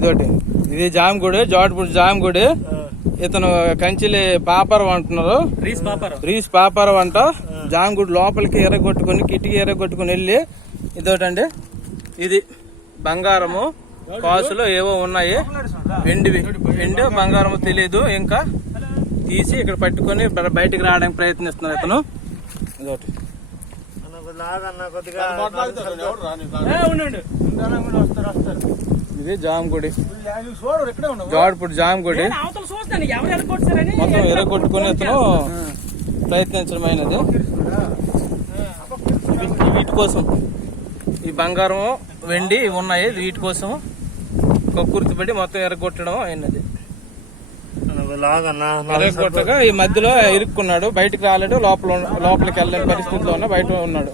ఇదోటి ఇది జామగుడి, జోటపూడి జామగుడి. ఇతను కంచిలి పాపరం అంటున్నారు, రీస్ పాపరం అంట. జామగుడి లోపలికి ఎర్రగొట్టుకుని కిటికీ ఎర్రగొట్టుకుని వెళ్ళి ఇదోటండి. ఇది బంగారము కాసులు ఏవో ఉన్నాయి, వెండి బంగారము తెలీదు. ఇంకా తీసి ఇక్కడ పట్టుకొని బయటికి రావడానికి ప్రయత్నిస్తున్నారు ఇతను. ఇదోటి ఇది జామగుడి, జోటపూడి జామగుడి. మొత్తం ఎర్రగొట్టుకుని ఇతను ప్రయత్నించడమైనది. వీటి కోసం ఈ బంగారం వెండి ఉన్నాయి, వీటి కోసం కక్కుర్తిపడి మొత్తం ఎర్రగొట్టడం అయినది. ఎర్రగొట్టగా ఈ మధ్యలో ఇరుక్కున్నాడు, బయటకు రాలేడు, లోపలికి వెళ్ళని పరిస్థితిలో ఉన్న బయట ఉన్నాడు.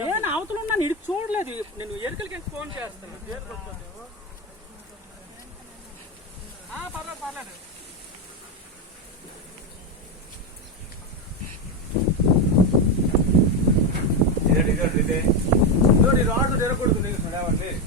నేను అవతల ఉన్నాను, ఇడికి చూడలేదు. నేను ఎరుకలకి ఫోన్ చేస్తాను. పర్లేదు రాడు ఎరగొడుతుంది ఎవరు లేదు.